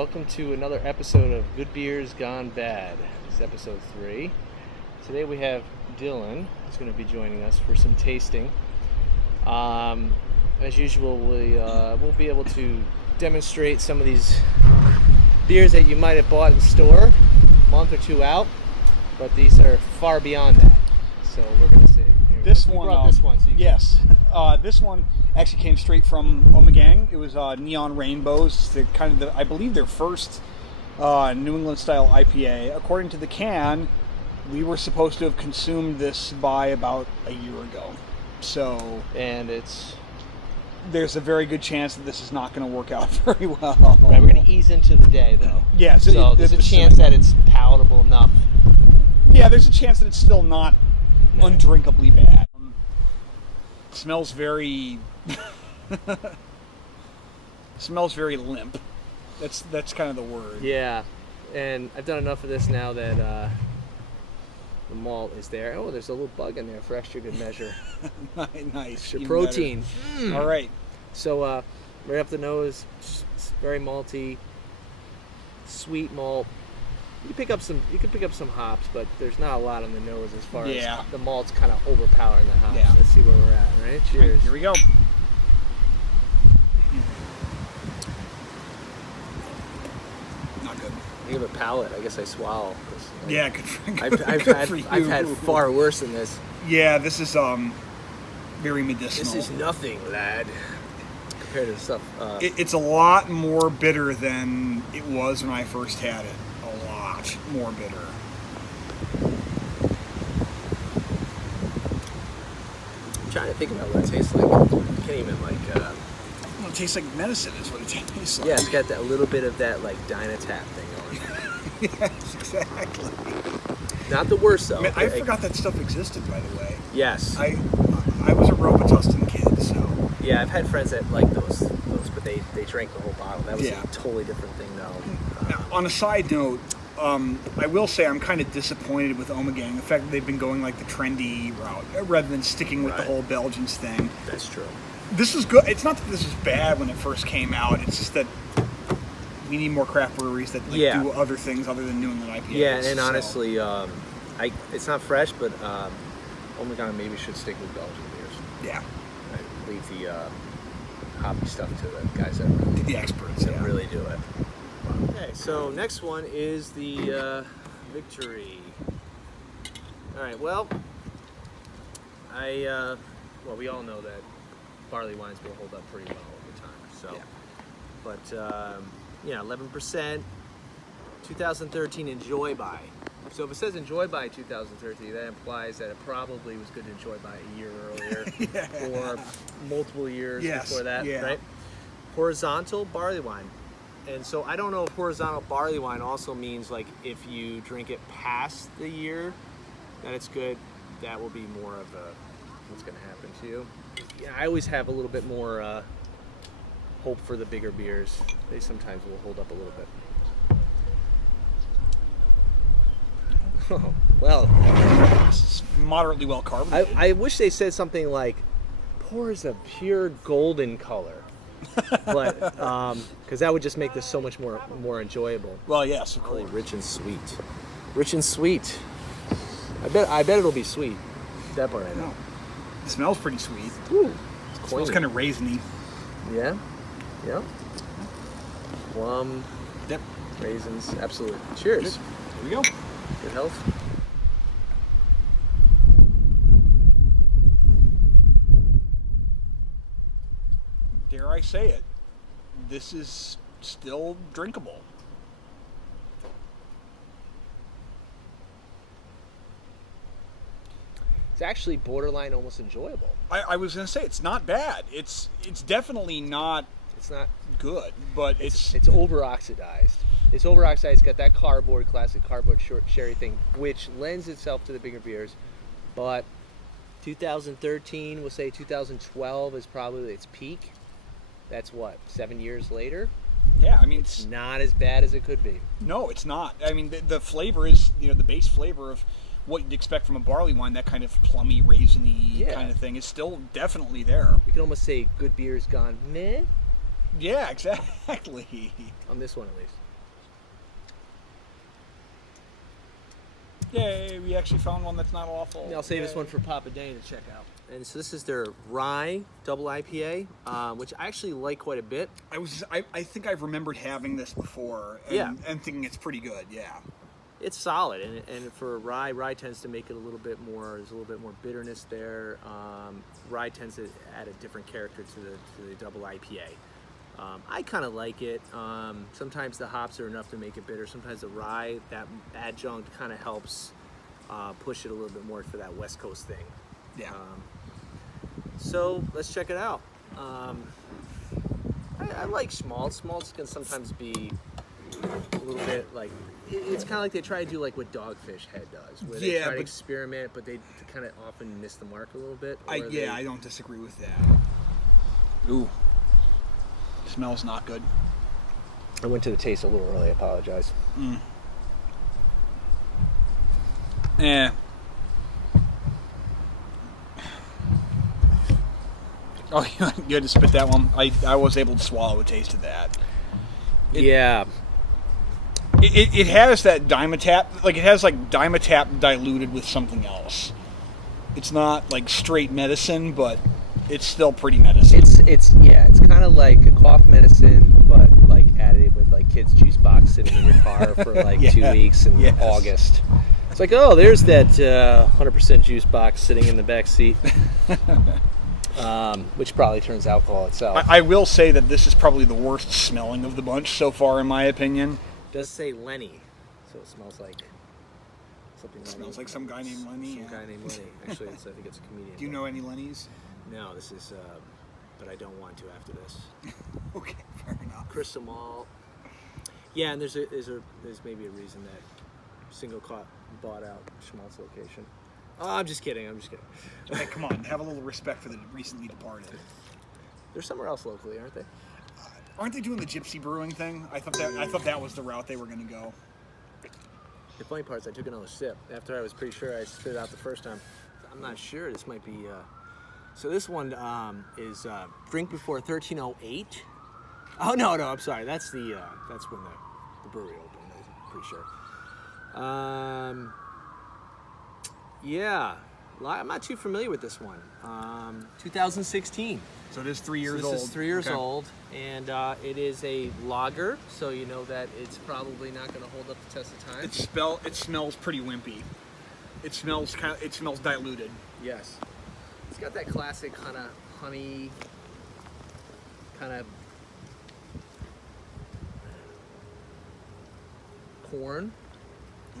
welcome to another episode of Good Beers Gone Bad. It's episode 3. Today we have Dylan, who's going to be joining us for some tasting. As usual, we'll be able to demonstrate some of these beers that you might have bought in the store a month or two out, but these are far beyond that. So we're going to see. This you one, brought this one. So yes. This one actually came straight from Omegang. It was Neon Rainbows. I believe their first New England style IPA. According to the can, we were supposed to have consumed this by about a year ago. So, there's a very good chance that this is not going to work out very well. Right, we're going to ease into the day, though. Yeah. So there's a chance that it's palatable enough. Yeah, there's a chance that it's still not undrinkably bad. Smells very limp. That's kind of the word. Yeah, and I've done enough of this now that the malt is there. Oh, there's a little bug in there for extra good measure. Nice. Extra protein. All right. So right up the nose, very malty, sweet malt. You can pick up some hops, but there's not a lot on the nose as far as the malt's kind of overpowering the hops. Yeah. Let's see where we're at, right? Cheers. Right, here we go. Not good. I give a palate. I guess I swallow. Yeah, good for you. I've had far worse than this. Yeah, this is very medicinal. This is nothing, lad, compared to the stuff. It's a lot more bitter than it was when I first had it. A lot more bitter. I'm trying to think about what it tastes like. I can't even Well, it tastes like medicine is what it tastes like. Yeah, it's got that little bit of that Dynatap thing going. Yes, exactly. Not the worst though. I forgot that stuff existed, by the way. Yes. I was a Robitussin kid, so. Yeah, I've had friends that like those, but they drank the whole bottle. That was a totally different thing, though. Now, on a side note, I will say I'm kind of disappointed with Omegang. The fact that they've been going like the trendy route rather than sticking with the whole Belgians thing. That's true. This is good. It's not that this was bad when it first came out. It's just that we need more craft breweries that do other things other than New England IPAs. Yeah, and honestly, it's not fresh, but Omegang maybe should stick with Belgian beers. Yeah. Leave the hoppy stuff to the guys that really, the experts that really do it. Okay, so next one is the Victory. All right, well, we all know that barley wines will hold up pretty well over time. So, but 11%, 2013 Enjoy By. So if it says Enjoy By 2013, that implies that it probably was good to enjoy by a year earlier or multiple years before that, right? Horizontal barley wine. And so I don't know if horizontal barley wine also means like if you drink it past the year that it's good, that will be more of what's going to happen to you. Yeah, I always have a little bit more hope for the bigger beers. They sometimes will hold up a little bit. Oh, well, it's moderately well carbonated. I wish they said something like pours a pure golden color. But because that would just make this so much more enjoyable. Well, yes, of course. Rich and sweet. I bet it'll be sweet. That part I know. It smells pretty sweet. Ooh, it smells kind of raisiny. Yeah. Plum. Yep. Raisins. Absolutely. Cheers. Good. Here we go. Good health. Dare I say it, this is still drinkable. It's actually borderline almost enjoyable. I was going to say, it's not bad. It's definitely not... It's not good, but it's over-oxidized. It's over-oxidized. It's got that classic cardboard sherry thing, which lends itself to the bigger beers. But 2013, we'll say 2012 is probably its peak. That's 7 years later? Yeah, I mean... It's not as bad as it could be. No, it's not. I mean, the flavor is, the base flavor of what you'd expect from a barley wine, that kind of plummy, raisiny kind of thing, is still definitely there. You can almost say good beer's gone meh. Yeah, exactly. On this one, at least. Yay, we actually found one that's not awful. I'll save this one for Papa Dane to check out. And so this is their rye double IPA, which I actually like quite a bit. I think I've remembered having this before and thinking it's pretty good, yeah. It's solid, and for rye tends to make it a little bit more, there's a little bit more bitterness there. Rye tends to add a different character to the double IPA. I kind of like it. Sometimes the hops are enough to make it bitter. Sometimes the rye, that adjunct, kind of helps push it a little bit more for that West Coast thing. Yeah. So let's check it out. I like Schmaltz. Schmaltz can sometimes be a little bit like, it's kind of like they try to do like what Dogfish Head does, where they try to experiment, but they kind of often miss the mark a little bit. I don't disagree with that. Ooh. Smells not good. I went to the taste a little early, I apologize. Yeah. Oh, you had to spit that one. I was able to swallow a taste of that. Yeah. It has that Dimetap, like it has like Dimetap diluted with something else. It's not like straight medicine, but it's still pretty medicine. It's kind of like a cough medicine, but like added with like kids' juice box sitting in your car for like 2 weeks in August. It's like, oh, there's that 100% juice box sitting in the back seat, which probably turns alcohol itself. I will say that this is probably the worst smelling of the bunch so far, in my opinion. It does say Lenny, so it smells like something. Smells like some guy named Lenny. Some guy named Lenny. Actually, I think it's a comedian. Do you know any Lennys? No, this is, but I don't want to after this. Okay, fair enough. Crystal Malt. Yeah, and there's maybe a reason that Single bought out Schmaltz location. Oh, I'm just kidding. Hey, come on, have a little respect for the recently departed. They're somewhere else locally, aren't they? Aren't they doing the gypsy brewing thing? I thought that was the route they were going to go. The funny part is I took another sip after I was pretty sure I spit it out the first time. I'm not sure. This might be. So this one is drink before 1308. Oh no, I'm sorry. That's when the brewery opened. I'm pretty sure. Yeah, I'm not too familiar with this one. 2016. So it is 3 years old. This is 3 years old, and it is a lager, so you know that it's probably not going to hold up the test of time. It smells pretty wimpy. It smells diluted. Yes. It's got that classic kind of honey, kind of corn.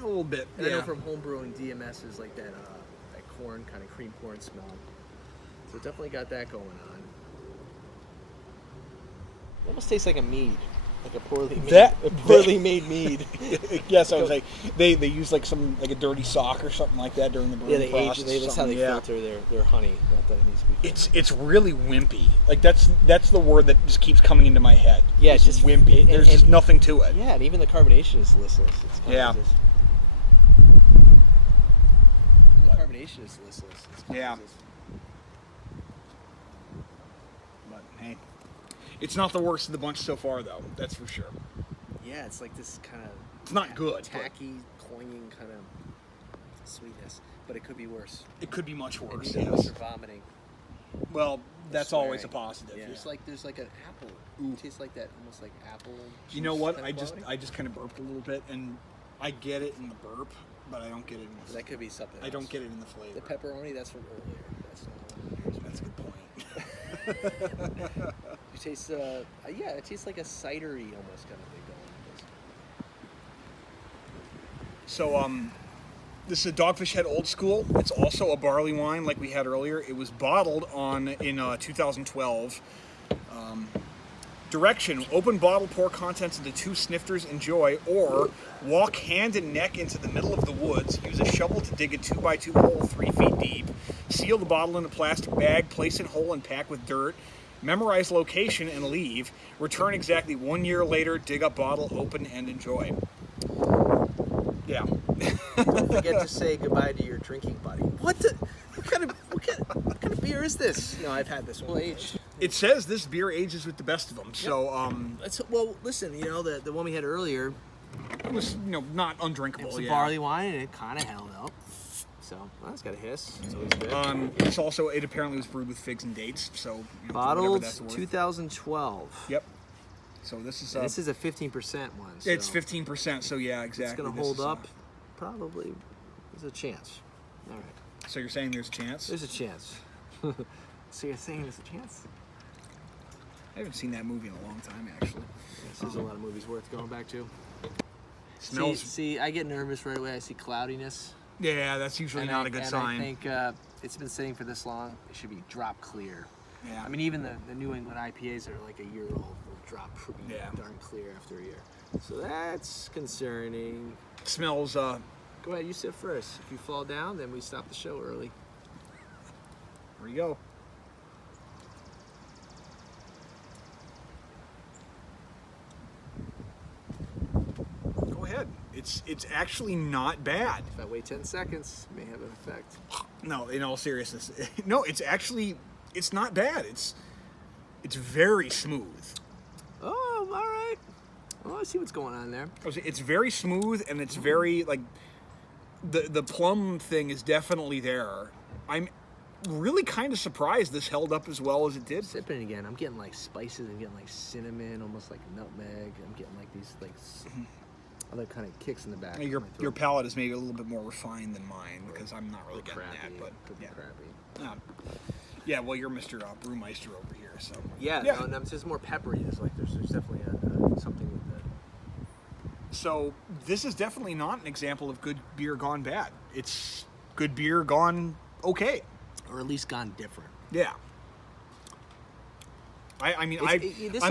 A little bit. And I know from home brewing, DMS is like that corn, kind of cream corn smell. So it definitely got that going on. It almost tastes like a mead. Like a poorly made mead. Yes, I was like they use like a dirty sock or something like that during the brewing process. That's how they filter their honey. Not that it needs to be filtered. It's really wimpy. Like that's the word that just keeps coming into my head. Yeah, it's just wimpy. There's just nothing to it. Yeah, and even the carbonation is listless. It's kind of just, the carbonation is listless. But hey. It's not the worst of the bunch so far, though. That's for sure. Yeah, it's like this kind of... It's not good. Tacky, cloying kind of sweetness. But it could be worse. It could be much worse, yes. You're vomiting. Well, that's always a positive. Yeah. There's like an apple. Ooh. It tastes like that, almost like apple juice. You know what? I just kind of burped a little bit, and I get it in the burp, but I don't get it in the flavor. That could be something else. I don't get it in the flavor. The pepperoni, that's from earlier. That's a good point. You taste, it tastes like a cidery almost kind of thing going on this. So, this is a Dogfish Head Old School. It's also a barley wine like we had earlier. It was bottled in 2012. Direction: open bottle, pour contents into 2 snifters, enjoy, or walk hand and neck into the middle of the woods, use a shovel to dig a 2x2 hole 3 feet deep, seal the bottle in a plastic bag, place it whole and pack with dirt, memorize location and leave, return exactly 1 year later, dig up bottle, open and enjoy. Yeah. Don't forget to say goodbye to your drinking buddy. What kind of beer is this? No, I've had this one. Aged. It says this beer ages with the best of them. So, well, listen, the one we had earlier, It was, not undrinkable. It was a yeah. barley wine, and it kind of held up. So, well, it's got a hiss. It's always good. It apparently was brewed with figs and dates. So, Bottled that's worth. 2012. Yep. So this is a 15% one. So it's 15%. So yeah, exactly. It's gonna hold up. Probably. There's a chance. All right. So you're saying there's a chance? There's a chance. So you're saying there's a chance? I haven't seen that movie in a long time, actually. Yes, there's a lot of movies worth going back to. Smells. See, I get nervous right away. I see cloudiness. Yeah, that's usually not a good sign. I think it's been sitting for this long. It should be drop clear. Yeah. I mean, even the New England IPAs that are like a year old will drop pretty darn clear after a year. So that's concerning. It smells. Go ahead, you sit first. If you fall down, then we stop the show early. Here you go. Go ahead. It's actually not bad. If I wait 10 seconds, it may have an effect. No, in all seriousness, no. It's not bad. It's very smooth. Oh, all right. Well, I see what's going on there. It's very smooth, and it's very like the plum thing is definitely there. I'm really kind of surprised this held up as well as it did. Sipping again, I'm getting like spices. I'm getting like cinnamon, almost like nutmeg. I'm getting like these like other kind of kicks in the back. Your palate is maybe a little bit more refined than mine because I'm not really getting crappy, that. But could be crappy. Yeah, well, you're Mr. Brewmeister over here, so yeah. No, it's just more peppery. It's like there's definitely something with it. So this is definitely not an example of good beer gone bad. It's good beer gone okay, or at least gone different. Yeah. I'm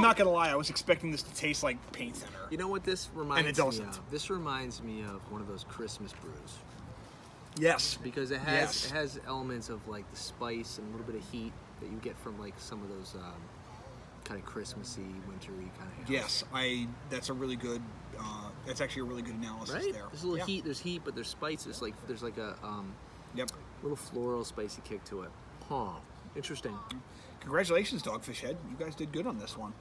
not gonna lie. I was expecting this to taste like paint thinner. You know what this reminds me and it doesn't. of? This reminds me of one of those Christmas brews. Yes. Because it has elements of like the spice and a little bit of heat that you get from like some of those kind of Christmassy, wintry kind of. Yes, that's a really good. That's actually a really good analysis right? there. There's a little heat. There's heat, but there's spice. There's like a little floral, spicy kick to it. Huh. Interesting. Congratulations, Dogfish Head. You guys did good on this one.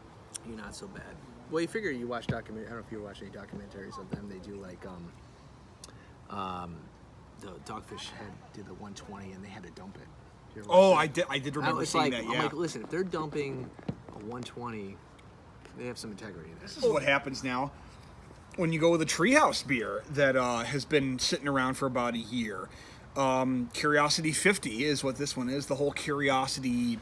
You're not so bad. Well, you figure you watch documentary. I don't know if you watch any documentaries of them. They do like the Dogfish Head did the 120 and they had to dump it. Oh, I did remember seeing that. Yeah. I'm like, listen, if they're dumping a 120, they have some integrity there. This is what happens now when you go with a Treehouse beer that has been sitting around for about a year. Curiosity 50 is what this one is. The whole Curiosity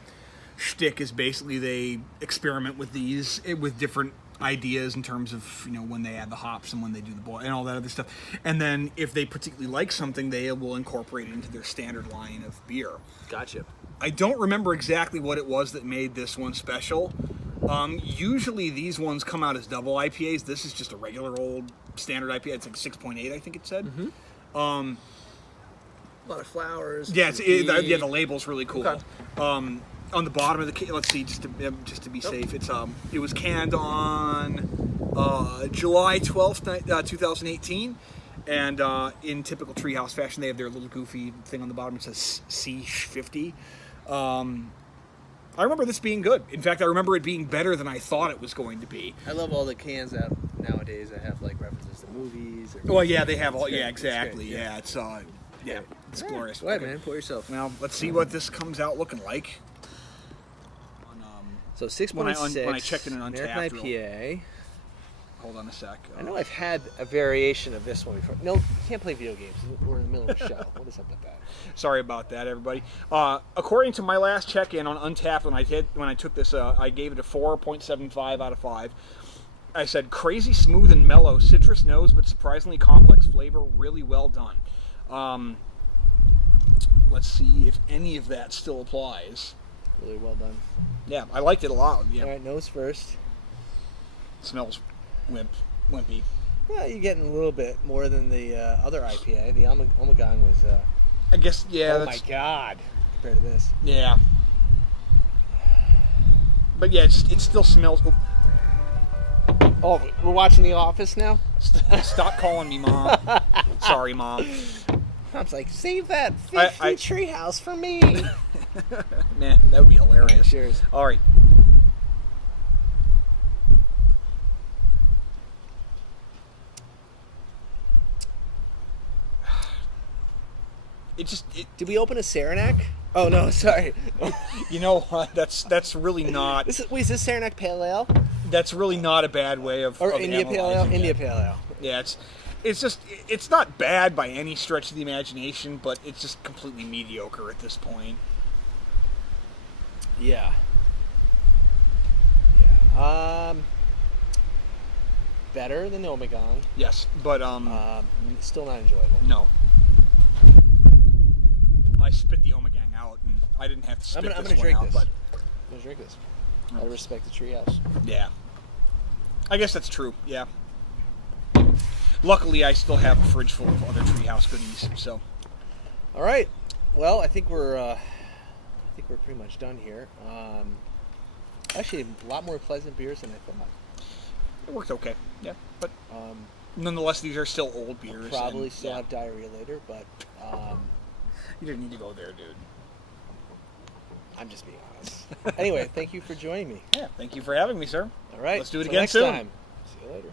shtick is basically they experiment with these with different ideas in terms of when they add the hops and when they do the boil and all that other stuff. And then if they particularly like something, they will incorporate it into their standard line of beer. Gotcha. I don't remember exactly what it was that made this one special. Usually these ones come out as double IPAs. This is just a regular old standard IPA. It's like 6.8, I think it said. Mm-hmm. A lot of flowers. Yeah, the label's really cool. Okay. On the bottom of the can, let's see, just to be safe, it was canned on July 12th, 2018, and in typical Treehouse fashion, they have their little goofy thing on the bottom. It says C50. I remember this being good. In fact, I remember it being better than I thought it was going to be. I love all the cans out nowadays that have like references to movies. Well, yeah, they have all. Yeah, exactly. Yeah, it's glorious. Go ahead, man. Pour yourself. Well, let's see what this comes out looking like. So 6.6. When I checked in an Untappd IPA. Hold on a sec. I know I've had a variation of this one before. No, you can't play video games. We're in the middle of a show. What is up with that? Sorry about that, everybody. According to my last check-in on Untappd, when I took this, I gave it a 4.75 out of 5. I said, crazy smooth and mellow, citrus nose, but surprisingly complex flavor, really well done. Let's see if any of that still applies. Really well done. Yeah, I liked it a lot. Yeah. All right, nose first. It smells wimpy. Well, you're getting a little bit more than the other IPA. The Omegang was... I guess, yeah. Oh, my God. Compared to this. Yeah. But, yeah, it still smells... Oh, we're watching The Office now? Stop calling me Mom. Sorry, Mom. I was like, save that 50 Treehouse for me. Man, that would be hilarious. Right, cheers. All right. Did we open a Saranac? Oh no, sorry. You know, that's really not. Is this Saranac Pale Ale? That's really not a bad way of. Or of India Pale Ale? analyzing it. India Pale Ale. Yeah, it's not bad by any stretch of the imagination, but it's just completely mediocre at this point. Yeah. Better than Omegang. Yes, but Still not enjoyable. no. I spit the Omegang out, and I didn't have to spit I'm this gonna one drink out, this. but I'm gonna drink this. I respect the treehouse. yeah. I guess that's true, yeah. Luckily, I still have a fridge full of other treehouse goodies, so. All right. Well, I think we're pretty much done here. Actually, a lot more pleasant beers than I thought. It worked okay, yeah. But nonetheless, these are still old beers. Probably and, still yeah. have diarrhea later, but You didn't need to go there, dude. I'm just being honest. Anyway, thank you for joining me. Yeah, thank you for having me, sir. All right. Let's do it till again next soon. time. See you later.